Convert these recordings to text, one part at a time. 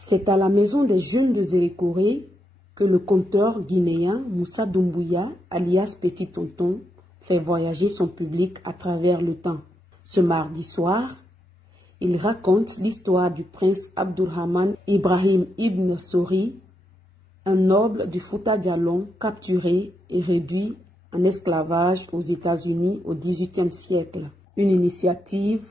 C'est à la maison des jeunes de Zérékoré que le conteur guinéen Moussa Doumbouya, alias Petit Tonton, fait voyager son public à travers le temps. Ce mardi soir, il raconte l'histoire du prince Abdurrahman Ibrahim Ibn Sori, un noble du Fouta Djallon capturé et réduit en esclavage aux États-Unis au XVIIIe siècle. Une initiative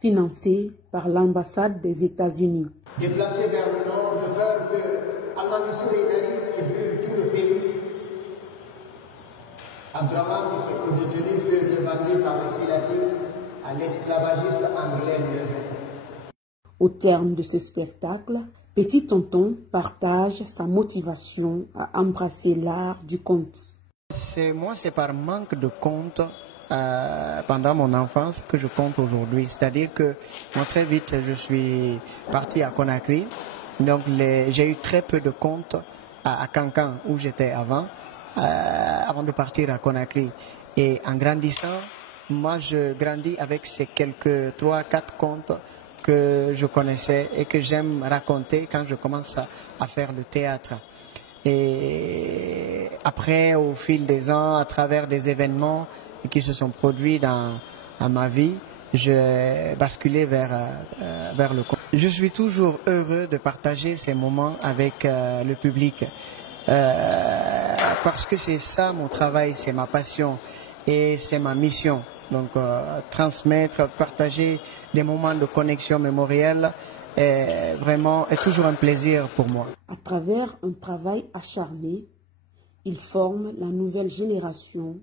financée par l'ambassade des États-Unis. Déplacé vers le nord de peur que Al-Mansour arrive et brûle tout le pays. Abdurrahman est détenu fut évacué par les Silati à l'esclavagiste anglais Levin. Au terme de ce spectacle, Petit Tonton partage sa motivation à embrasser l'art du conte. C'est par manque de conte pendant mon enfance que je compte aujourd'hui. C'est-à-dire que moi, très vite, je suis parti à Conakry. Donc, j'ai eu très peu de contes à Cancan, où j'étais avant de partir à Conakry. Et en grandissant, moi, je grandis avec ces quelques 3-4 contes que je connaissais et que j'aime raconter quand je commence à faire le théâtre. Et après, au fil des ans, à travers des événements qui se sont produits dans ma vie, je basculais vers le conte. Je suis toujours heureux de partager ces moments avec le public parce que c'est ça mon travail, c'est ma passion et c'est ma mission. Donc transmettre, partager des moments de connexion mémorielle est toujours un plaisir pour moi. À travers un travail acharné, il forme la nouvelle génération,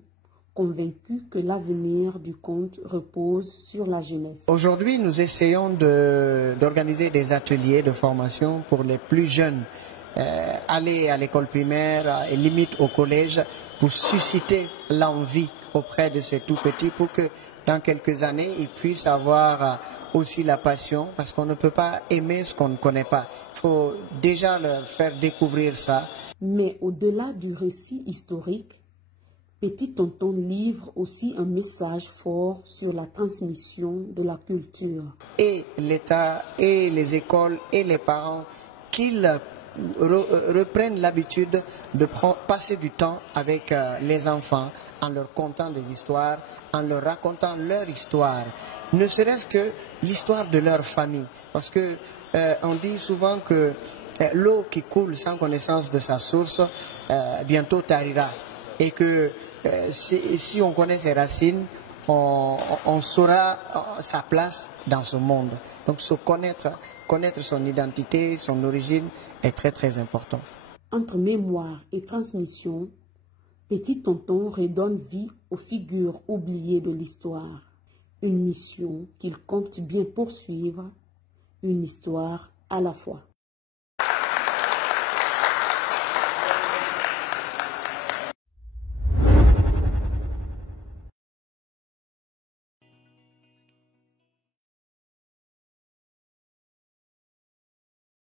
convaincu que l'avenir du conte repose sur la jeunesse. Aujourd'hui, nous essayons d'organiser des ateliers de formation pour les plus jeunes, aller à l'école primaire et limite au collège pour susciter l'envie auprès de ces tout petits pour que dans quelques années, ils puissent avoir aussi la passion parce qu'on ne peut pas aimer ce qu'on ne connaît pas. Il faut déjà leur faire découvrir ça. Mais au-delà du récit historique, Petit Tonton livre aussi un message fort sur la transmission de la culture. Et l'État, et les écoles, et les parents, qu'ils reprennent l'habitude de passer du temps avec les enfants en leur contant des histoires, en leur racontant leur histoire, ne serait-ce que l'histoire de leur famille. Parce que on dit souvent que l'eau qui coule sans connaissance de sa source, bientôt tarira. Et que si on connaît ses racines, on saura sa place dans ce monde. Donc connaître son identité, son origine est très très important. Entre mémoire et transmission, Petit Tonton redonne vie aux figures oubliées de l'histoire. Une mission qu'il compte bien poursuivre, une histoire à la fois.